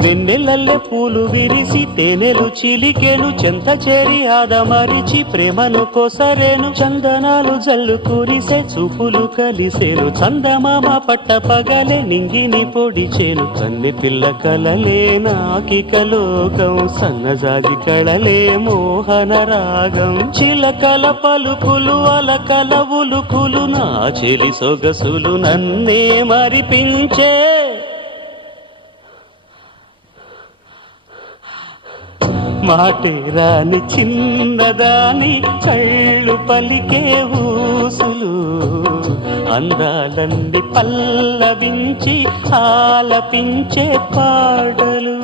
వెన్నెలల్లె పూలు విరిసి తేనెలు చిలికెను చెంత చేరి ఆదమరిచి ప్రేమను కొసరేను చందనాలు జల్లు కురిసే చూపులు కలిసేను చందమామ పట్ట పగలే నింగిని పొడిచేను కన్నె పిల్ల కలలే నాకిక లోకం సన్నజాజి కళలే మోహన రాగం చిలకల పలుకులు అలకల ఉలుకులు నా చెలి సొగసులు నన్నే మరిపించే మాటే రాని చిన్నదాని కళ్ళు పలికే ఊసులు అందాలన్నీ పల్లవించి ఆలపించే పాటలు